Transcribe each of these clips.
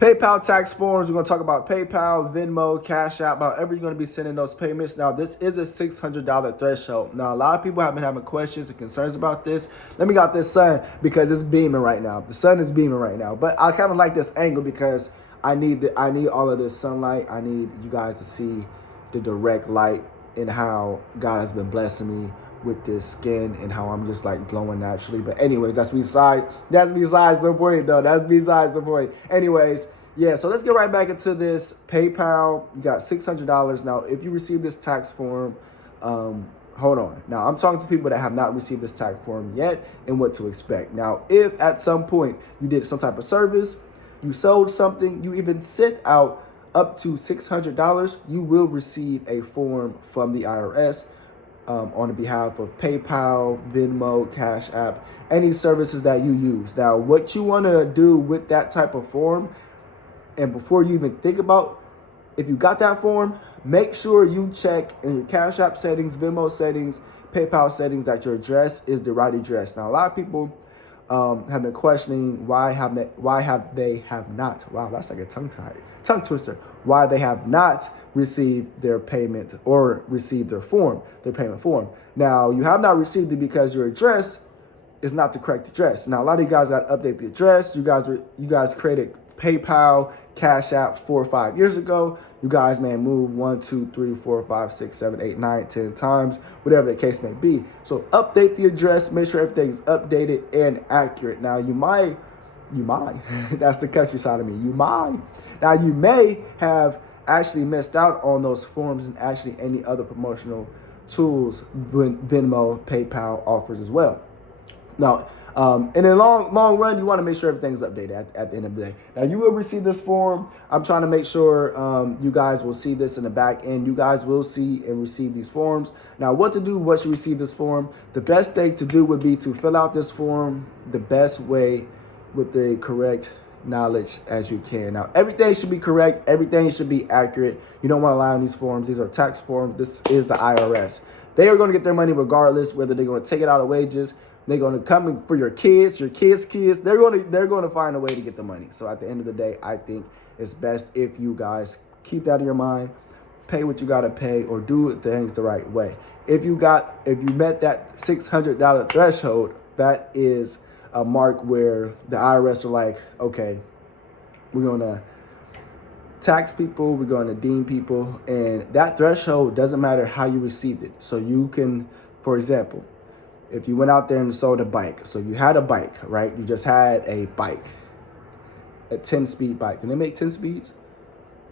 PayPal tax forms. We're going to talk about PayPal, Venmo, Cash App, however you're going to be sending those payments. Now, this is a $600 threshold. Now, a lot of people have been having questions and concerns about this. Let me get this sun because it's beaming right now. The sun is beaming right now. But I kind of like this angle because I need all of this sunlight. I need you guys to see the direct light and how God has been blessing me with this skin and how I'm just like glowing naturally. But anyways, that's besides the point though. That's besides the point. Anyways, yeah, so let's get right back into this. PayPal, you got $600. Now, if you receive this tax form, hold on. Now, I'm talking to people that have not received this tax form yet and what to expect. Now, if at some point you did some type of service, you sold something, you even sent out up to $600, you will receive a form from the IRS on the behalf of PayPal, Venmo, Cash App, any services that you use. Now, what you want to do with that type of form, and before you even think about if you got that form, make sure you check in your Cash App settings, Venmo settings, PayPal settings that your address is the right address. Now, a lot of people have been questioning why they have not. Wow, that's like a tongue twister. Why they have not received their payment or received their payment form. Now, you have not received it because your address is not the correct address. Now, a lot of you guys got to update the address. You guys created PayPal, Cash App 4 or 5 years ago. You guys may move 1, 2, 3, 4, 5, 6, 7, 8, 9, 10 times, whatever the case may be. So update the address, make sure everything's updated and accurate. Now you might, that's the country side of me. Now you may have actually missed out on those forms and actually any other promotional tools Venmo, PayPal offers as well. Now, in the long run, you want to make sure everything's updated at the end of the day. Now, you will receive this form. I'm trying to make sure you guys will see this in the back end. You guys will see and receive these forms. Now, what to do once you receive this form? The best thing to do would be to fill out this form the best way with the correct knowledge as you can. Now, everything should be correct. Everything should be accurate. You don't want to lie on these forms. These are tax forms. This is the IRS. They are going to get their money regardless, whether they're going to take it out of wages. They're going to come for your kids, kids. They're going to find a way to get the money. So at the end of the day, I think it's best if you guys keep that in your mind, pay what you got to pay, or do things the right way. If you met that $600 threshold, that is a mark where the IRS are like, okay, we're going to tax people, we're going to deem people, and that threshold doesn't matter how you received it. So you can, for example, if you went out there and sold a bike, so you had a bike, right? You just had a bike, a 10-speed bike. Can they make 10 speeds?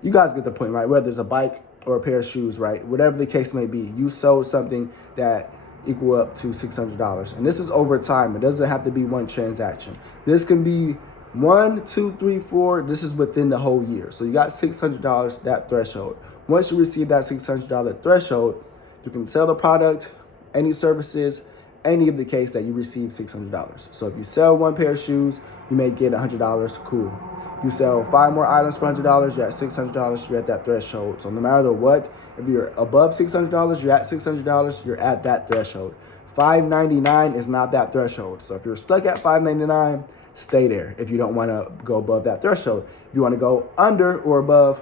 You guys get the point, right? Whether it's a bike or a pair of shoes, right? Whatever the case may be, you sold something that equal up to $600. And this is over time. It doesn't have to be one transaction. This can be 1, 2, 3, 4. This is within the whole year. So you got $600, that threshold. Once you receive that $600 threshold, you can sell the product, any services, any of the case that you receive $600. So if you sell 1 pair of shoes, you may get $100. Cool. You sell 5 more items for $100, you're at $600, you're at that threshold. So no matter what, if you're above $600, you're at $600, you're at that threshold. $599 is not that threshold. So if you're stuck at $599, stay there if you don't want to go above that threshold. If you want to go under or above,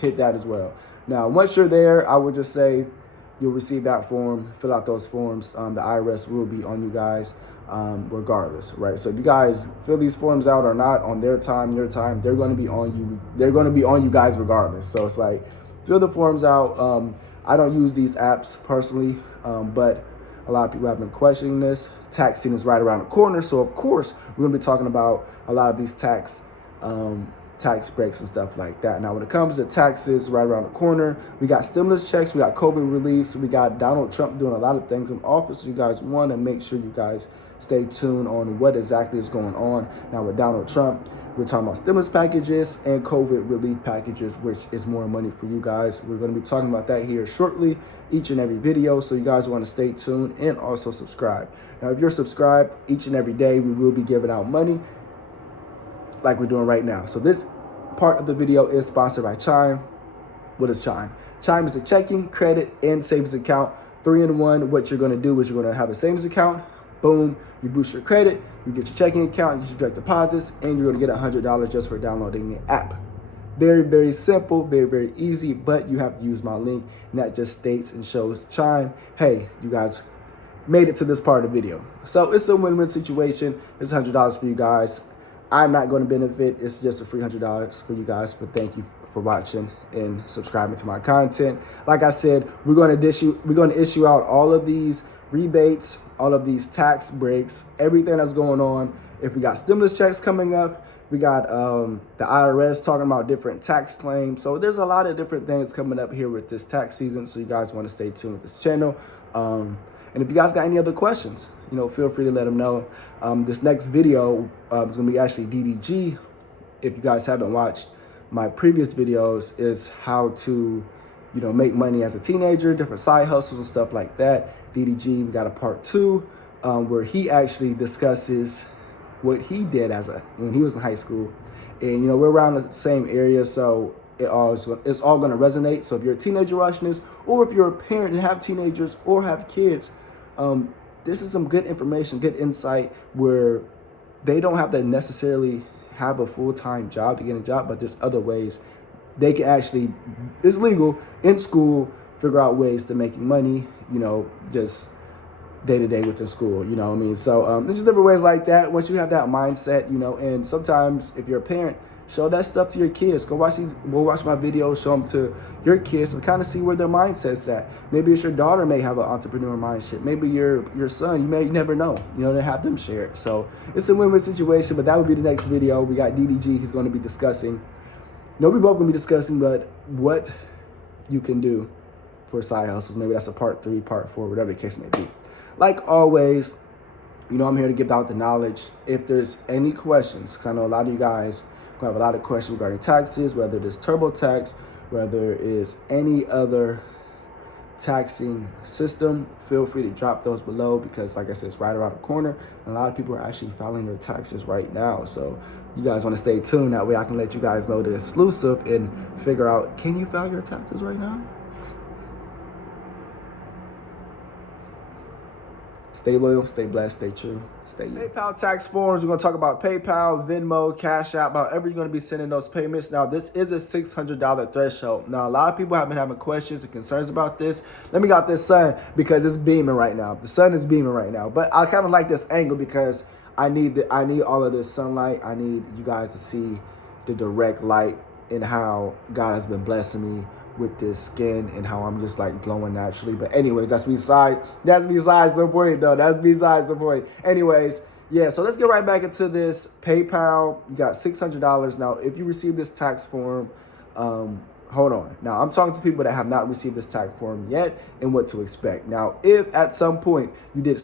hit that as well. Now, once you're there, I would just say, you'll receive that form, fill out those forms. The IRS will be on you guys regardless, right? So if you guys fill these forms out or not on their time, your time, they're going to be on you. They're going to be on you guys regardless. So it's like, fill the forms out. I don't use these apps personally, but a lot of people have been questioning this. Tax season is right around the corner. So of course, we're going to be talking about a lot of these tax breaks and stuff like that. Now, when it comes to taxes right around the corner, we got stimulus checks, we got COVID relief, we got Donald Trump doing a lot of things in office. So you guys want to make sure you guys stay tuned on what exactly is going on. Now, with Donald Trump, we're talking about stimulus packages and COVID relief packages, which is more money for you guys. We're going to be talking about that here shortly, each and every video. So you guys want to stay tuned and also subscribe. Now, if you're subscribed, each and every day, we will be giving out money like we're doing right now. So this part of the video is sponsored by Chime. What is Chime? Chime is a checking, credit, and savings account, 3-in-1. What you're going to do is you're going to have a savings account Boom, you boost your credit, you get your checking account, you get your direct deposits, and you're gonna get $100 just for downloading the app. Very, very simple, very, very easy, but you have to use my link, and that just states and shows Chime, hey, you guys made it to this part of the video. So it's a win-win situation. It's $100 for you guys. I'm not going to benefit. It's just a free $100 for you guys. But thank you for watching and subscribing to my content. Like I said, we're going to issue out all of these rebates, all of these tax breaks, everything that's going on. If we got stimulus checks coming up, we got the IRS talking about different tax claims. So there's a lot of different things coming up here with this tax season. So you guys want to stay tuned with this channel. And if you guys got any other questions, feel free to let them know. This next video is going to be actually DDG. If you guys haven't watched my previous videos, is how to, make money as a teenager, different side hustles and stuff like that. DDG, we got a part 2 where he actually discusses what he did when he was in high school. And, we're around the same area, so it's all going to resonate. So if you're a teenager watching this, or if you're a parent and have teenagers or have kids, this is some good information, good insight where they don't have to necessarily have a full-time job to get a job, but there's other ways they can actually, it's legal in school, figure out ways to making money, just day-to-day within school, you know what I mean? So there's just different ways like that. Once you have that mindset, and sometimes if you're a parent, show that stuff to your kids. Go watch my videos, show them to your kids and kind of see where their mindset's at. Maybe it's your daughter may have an entrepreneur mindset. Maybe your son, you never know. To have them share it. So it's a win-win situation, but that would be the next video. We got DDG, he's going to be discussing. No, we both going to be discussing, but what you can do for side hustles. Maybe that's a part 3, part 4, whatever the case may be. Like always, I'm here to give out the knowledge. If there's any questions, because I know a lot of you guys have a lot of questions regarding taxes, whether it is TurboTax, whether it is any other taxing system, feel free to drop those below because, like I said, it's right around the corner. And a lot of people are actually filing their taxes right now. So you guys want to stay tuned. That way I can let you guys know the exclusive and figure out, can you file your taxes right now? Stay loyal, stay blessed, stay true, stay you. PayPal tax forms. We're going to talk about PayPal, Venmo, Cash App, however you're going to be sending those payments. Now, this is a $600 threshold. Now, a lot of people have been having questions and concerns about this. Let me get this sun because it's beaming right now. The sun is beaming right now. But I kind of like this angle because I need all of this sunlight. I need you guys to see the direct light and how God has been blessing me with this skin and how I'm just like glowing naturally. But anyways, that's besides the point though. That's besides the point. Anyways, yeah, so let's get right back into this. PayPal, you got $600. Now, if you receive this tax form, hold on. Now, I'm talking to people that have not received this tax form yet and what to expect. Now, if at some point you did